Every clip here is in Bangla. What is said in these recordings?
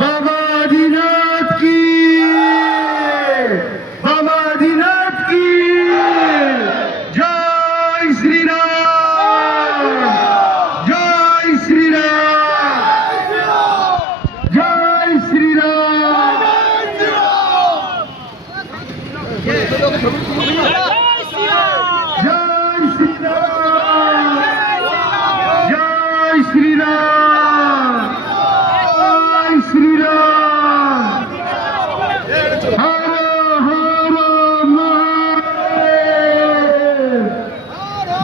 বাবা আদিনাথ কি, বাবা আদিনাথ কি, জয় শ্রীরাম, জয় শ্রীরাম, জয় শ্রীরাম। জয় শ্রীরাম, জয় শ্রীরাম, জয় শ্রীরাম। হর হর মহাদেব,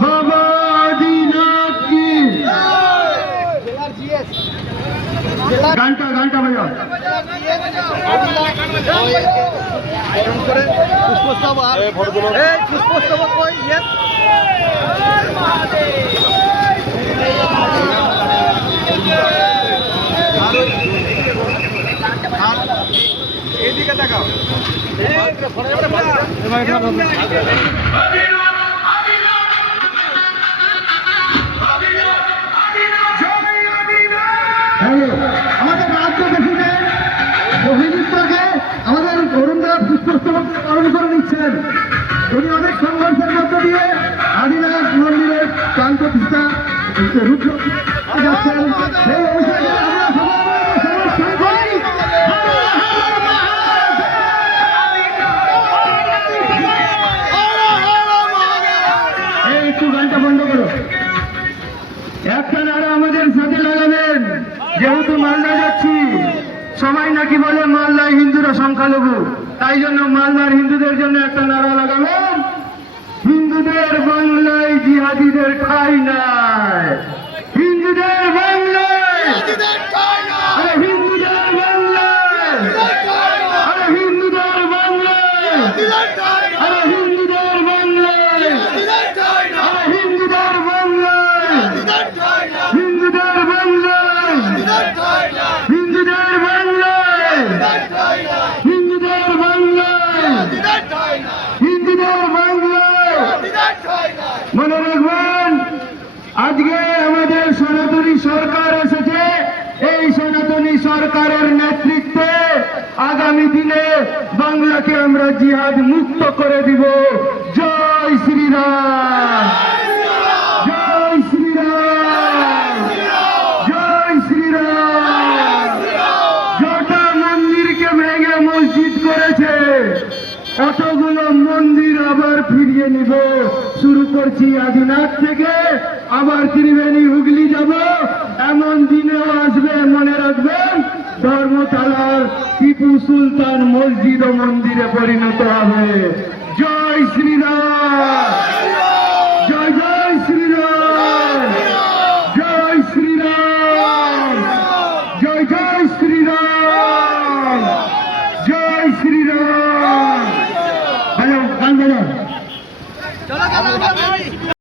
বাবা আদিনাথ কি। ঘন্টা ঘন্টা বাজাও। এদিকে দেখাও। আমাদের রাজ্য প্রেসিডেন্ট অভিযুক্তকে আমাদের অরুণদা পুষ্পস্তবক পালন করে নিচ্ছেন। উনি অনেক সংঘর্ষের মধ্য দিয়ে আদিনাথ মন্দিরের প্রাণ প্রতিষ্ঠা রুদ্র যাচ্ছেন। সেই অভিষেকে আমরা সমর্থন করি। এই একটু গানটা বন্ধ করো। একটা নারা আমাদের সাথে লাগাবেন। যেহেতু মালদা যাচ্ছি, সবাই নাকি বলে মালদায় হিন্দুরা সংখ্যালঘু, তাই জন্য মালদার হিন্দুদের জন্য একটা নারা লাগাবেন। হিন্দুদের বাংলায় জিহাদিদের ঠাঁই নাই, হিন্দুদের বাংলায়, আরে হিন্দুদের বাংলায়, আরে হিন্দুদের বাংলায়, আরে হিন্দুদের বাংলায়, আরে হিন্দুদের বাংলায়, হিন্দুদের বাংলায়, হিন্দুদের বাংলায়, হিন্দুদের বাংলায়, হিন্দুদের বাংলায়। মনে রাখবেন, আজকে আমাদের সনাতনী সরকার এসেছে। এই সনাতনী সরকারের নেতৃত্বে আগামী দিনে বাংলাকে আমরা জিহাদ মুক্ত করে দিব। জয় শ্রীরাম, জয় শ্রীরাম, জয় শ্রীরাম। যটা মন্দিরকে ভেঙে মসজিদ করেছে, কতগুলো মন্দির আবার ফিরিয়ে নিব। শুরু করছি আদিনাথ থেকে, আবার ত্রিবেণী হুগলি যাব। এমন দিনেও আসবে, মনে রাখবেন, ধর্মতলার টিপু সুলতান মসজিদ ও মন্দিরে পরিণত হবে। জয় শ্রীরাম।